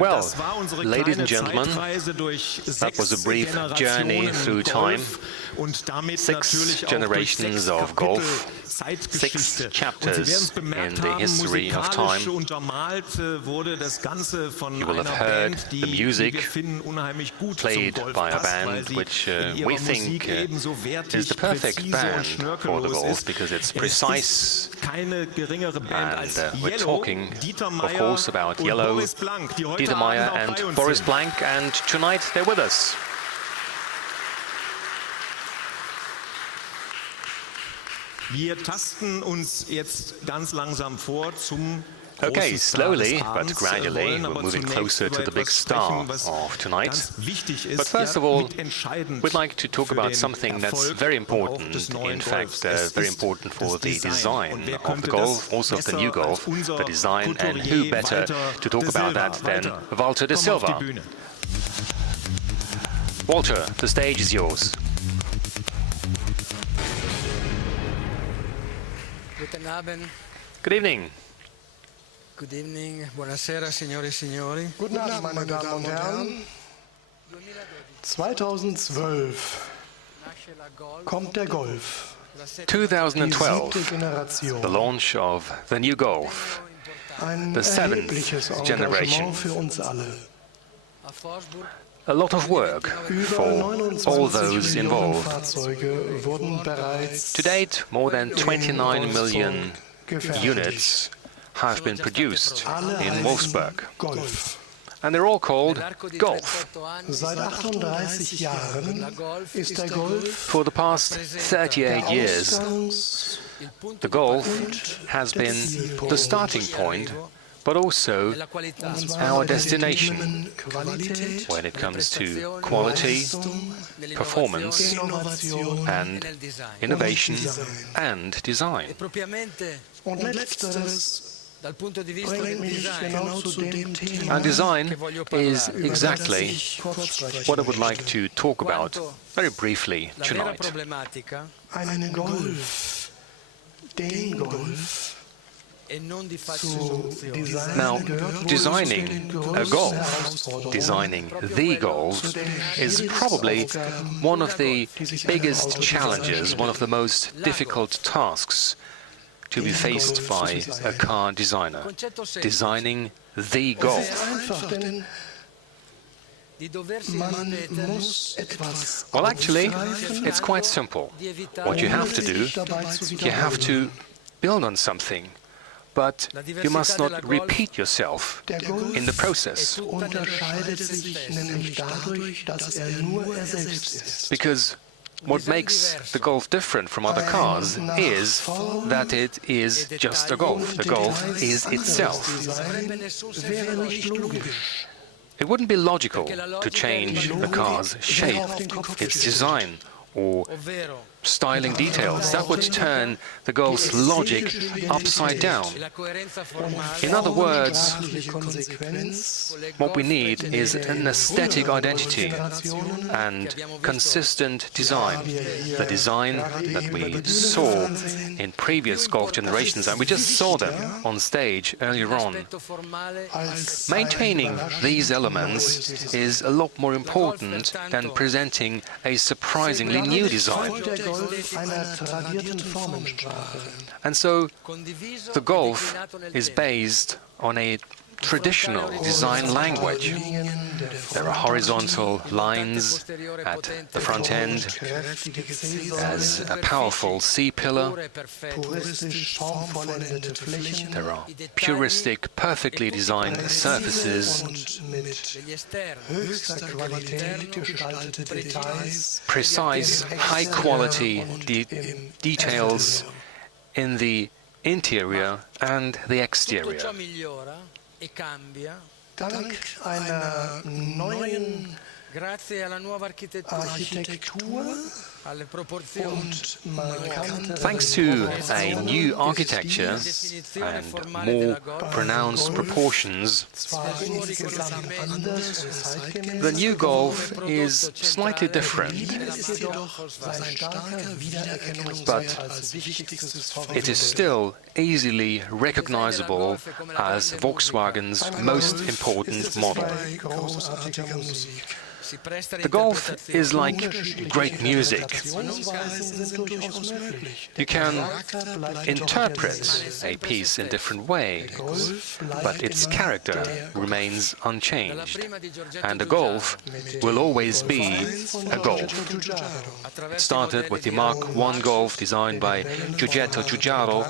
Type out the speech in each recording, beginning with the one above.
Well, ladies and gentlemen, that was a brief journey through time. 6 generations of golf, 6 chapters in the history of time. You will have heard the music played by a band which we think is the perfect band for the golf because it's precise. And we're talking, of course, about Yellow, Dieter Meier and Boris Blank, and tonight they're with us. Okay, slowly but gradually we're moving closer to the big star of tonight. But first of all, we'd like to talk about something that's very important, in fact, very important for the design of the Golf, also of the new Golf, the design, and who better to talk about that than Walter de Silva. Walter, the stage is yours. Good evening. Good evening, buonasera, signore e signori. Guten Abend, meine Damen und Herren. 2012 kommt der Golf. 2012, Die 7. Generation. the launch of the new Golf, Ein the 7th erhebliches generation. Engagement für uns alle. A lot of work for all those involved. Fahrzeuge wurden bereits To date, more than 29 million units have been produced in Wolfsburg, Golf. and they're all called Golf. Seit 38 Jahren ist der Golf For the past 38 years, Ausgangs- the Golf has been the starting point, but also our destination Qualität, when it comes to quality, performance, Innovation and innovation and design. und letzteres Dal punto di vista bringt del mich design, genau zu dem Thema, And design is exactly ich kurz sprechen what I would like möchte. to talk about very briefly la vera tonight. problematica Einen Golf, den Golf, è non di facile zu soluzioni. designen Now, gehört wohl designing zu den a größten Golf, Herausforderungen, designing the Golf, is probably one of the biggest challenges, one of the most difficult tasks to be faced by a car designer, designing the Golf. einfach, denn Di doversi man ripetere, muss etwas Well, actually, aufgreifen, it's quite simple. di evitare What you have to do, dabei zu you have wiederholen. to build on something, but you must not repeat yourself Der Golf in the process, unterscheidet sich nämlich dadurch, dass nur er selbst ist. because what makes the Golf different from other cars is that it is just a Golf. The Golf is itself. Wäre nicht logisch. It wouldn't be logical to change the car's shape, its design, or ovvero styling details. That would turn the Golf's logic upside down. la coerenza formale In other words, Sprachliche Konsequenz what we need is an aesthetic identity and consistent design. The design that we saw in previous Golf generations, and we just saw them on stage earlier on. aspetto formale als Maintaining these elements is a lot more important than presenting a surprisingly new design. der Golf einer tradierten Formensprache. And so condiviso the e Golf declinato nel is tempo. based on a traditional design language. There are horizontal lines at the front end as a powerful C-pillar. Pure e perfetto. Puristisch formvollendete Flächen There are puristic, perfectly designed surfaces, und mit Degli esterni, höchster Qualität gestaltete Details precise, high-quality details in the interior and the tutto exterior. ciò migliora e cambia dank einer neuen grazie alla nuova architettura Architektur Thanks to a new architecture and more pronounced proportions, the new Golf is slightly different, but it is still easily recognizable as Volkswagen's most important model. The Golf is like great music. You can interpret a piece in different way, but its character remains unchanged. And a Golf will always be a Golf. It started with the Mark I Golf designed by Giuseppe Giugiaro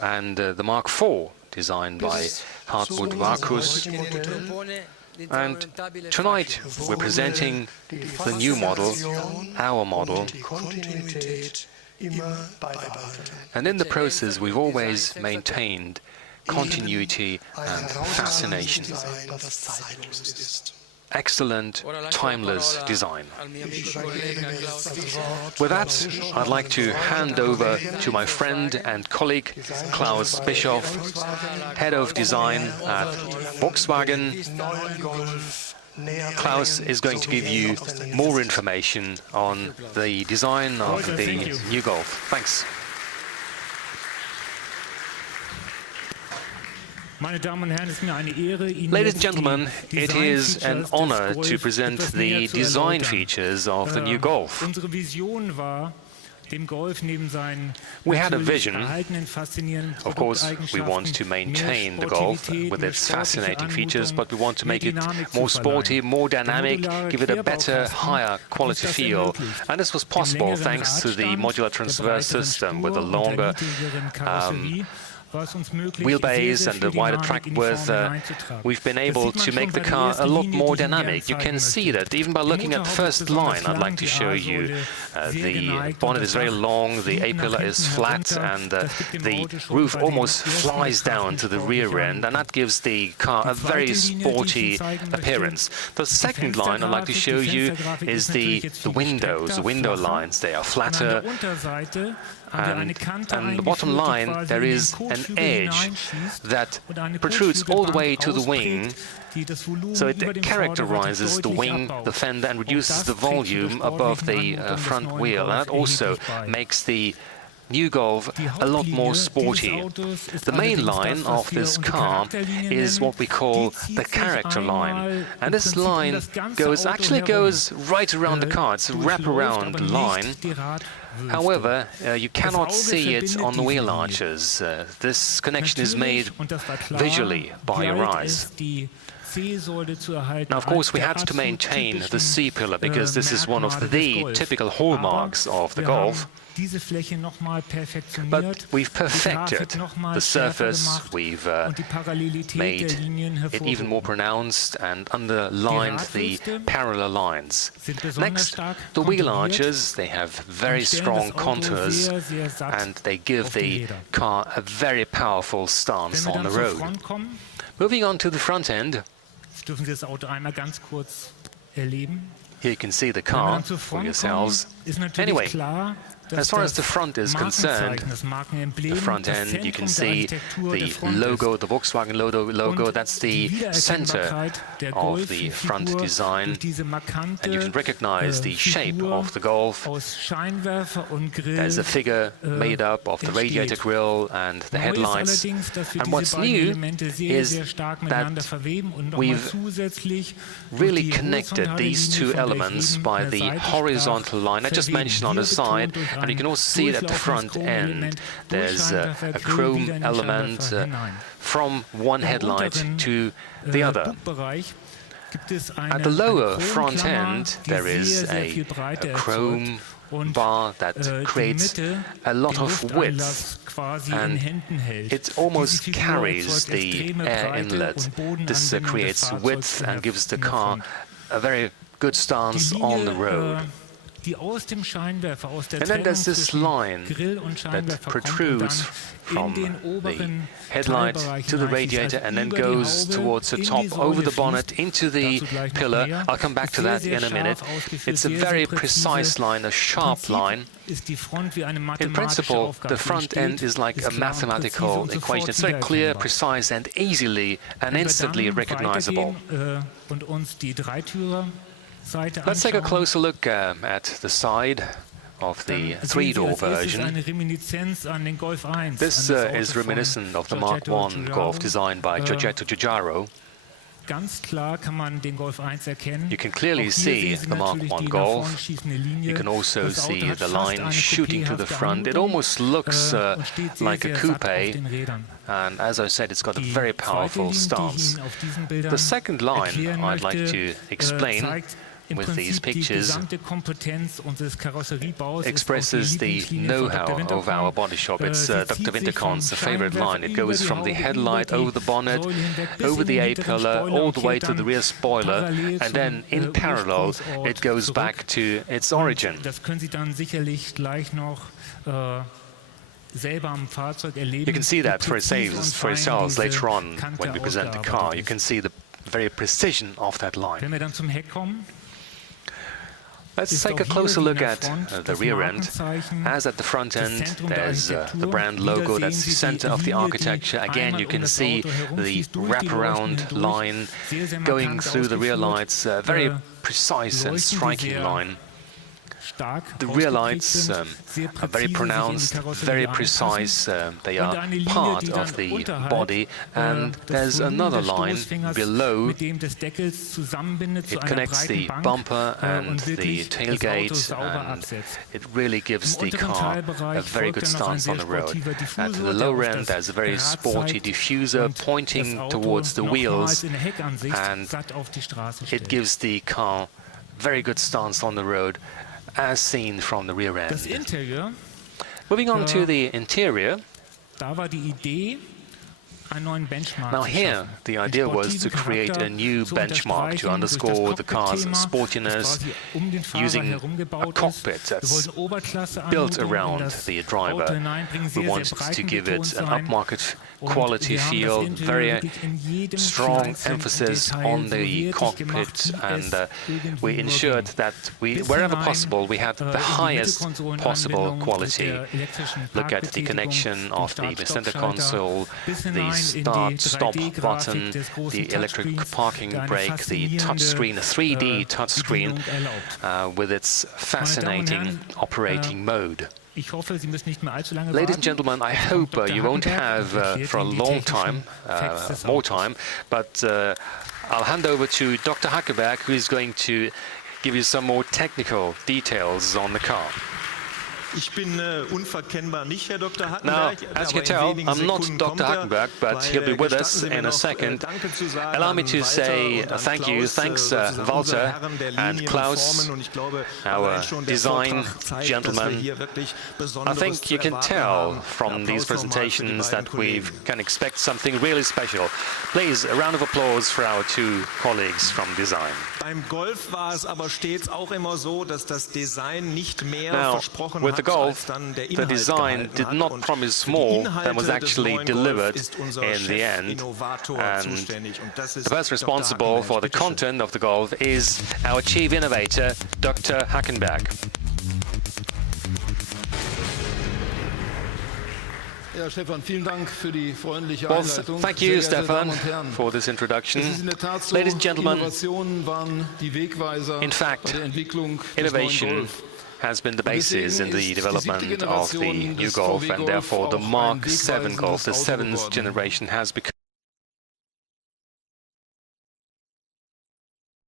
and the Mark IV designed by Hartmut Varkus. And tonight we're presenting the new model, our model. And in the process we've always maintained continuity and fascination. Excellent, timeless design. With that, I'd like to hand over to my friend and colleague Klaus Bischoff, Head of Design at Volkswagen. Klaus is going to give you more information on the design of the new Golf. Thanks. Ladies and gentlemen, it is an honor to present the design features of the new Golf. We had a vision. Of course, we want to maintain the Golf with its fascinating features, but we want to make it more sporty, more dynamic, give it a better, higher quality feel. And this was possible thanks to the modular transverse system with a longer wheelbase and a wider track width. We've been able to make the car a lot more dynamic. You can see that even by looking at the first line. I'd like to show you the bonnet is very long, the A-pillar is flat, and the roof almost flies down to the rear end, and that gives the car a very sporty appearance. The second line I'd like to show you is the windows, the window lines. They are flatter. And the bottom line, there is an edge that protrudes all the way to the wing, so it characterizes the wing, the fender, and reduces the volume above the front wheel. And that also makes the new Golf a lot more sporty. The main line of this car is what we call the character line. And this line actually goes right around the car. It's a wraparound line. However, you cannot see it on the wheel arches. This connection is made visually by your eyes. Now, of course, we had to maintain the C-pillar because this is one of the typical hallmarks of the Golf. But we've perfected the surface, we've made it even more pronounced and underlined the parallel lines. Next, the wheel arches, they have very strong contours and they give the car a very powerful stance on the road. Moving on to the front end. Here you can see the car for yourselves. Anyway, as far as the front is concerned, the front end, you can see the logo, the Volkswagen logo, that's the center of the front design. And you can recognize the shape of the Golf. There's a figure made up of the radiator grille and the headlights. And what's new is that we've really connected these two elements by the horizontal line I just mentioned on the side. And you can also see it at the front end. There's a chrome element from one headlight to the other. At the lower front end, there is a chrome bar that creates a lot of width, and it almost carries the air inlet. This creates width and gives the car a very good stance on the road. And then there's this line that protrudes from the headlight to the radiator and then goes towards the top, over the bonnet, into the pillar. I'll come back to that in a minute. It's a very precise line, a sharp line. In principle, the front end is like a mathematical equation. It's very clear, precise, and easily and instantly recognizable. Let's take a closer look at the side of the three-door version. This is reminiscent of the Mark I Golf designed by Giorgetto Giugiaro. You can clearly see the Mark I Golf. You can also see the line shooting to the front. It almost looks like a coupe, and as I said, it's got a very powerful stance. The second line I'd like to explain with these pictures expresses the know-how of our body shop. It's Dr. Winterkorn's favorite line. It goes from the headlight over the bonnet, over the A-pillar, all the way to the rear spoiler, and then in parallel it goes back to its origin. You can see that for yourselves later on when we present the car. You can see the very precision of that line. Let's take a closer look at the rear end. As at the front end, there's the brand logo. That's the center of the architecture. Again, you can see the wraparound line going through the rear lights. Very precise and striking line. The rear lights are very pronounced, very precise. They are part of the body, and there's another line below. It connects the bumper and the tailgate, and it really gives the car a very good stance on the road. At the lower end, there's a very sporty diffuser pointing towards the wheels, and it gives the car very good stance on the road, as seen from the rear end. Moving on to the interior. Now here, the idea was to create a new benchmark to underscore the car's sportiness using a cockpit that's built around the driver. We wanted to give it an upmarket quality feel, very strong emphasis on the cockpit, and we ensured that wherever possible, we had the highest possible quality. Look at the connection of the center console, the start-stop button, the electric parking brake, the touchscreen, a 3D touchscreen with its fascinating operating mode. Ladies and gentlemen, I hope you won't have for a long time, more time, but I'll hand over to Dr. Hackeberg, who is going to give you some more technical details on the car. Now, as you can tell, I'm not Dr. Hackenberg, but he'll be with us in a second. Allow me to say thank you. Thanks, Walter and Klaus, our design gentlemen. I think you can tell from these presentations that we can expect something really special. Please, a round of applause for our two colleagues from design. Now, with the Golf, the design did not promise more than was actually delivered in the end. And the person responsible for the content of the Golf is our chief innovator, Dr. Hackenberg. Well, thank you, Stefan, for this introduction. Ladies and gentlemen, in fact, innovation has been the basis in the development of the new Golf, and therefore the Mark VII Golf, the 7th generation, has become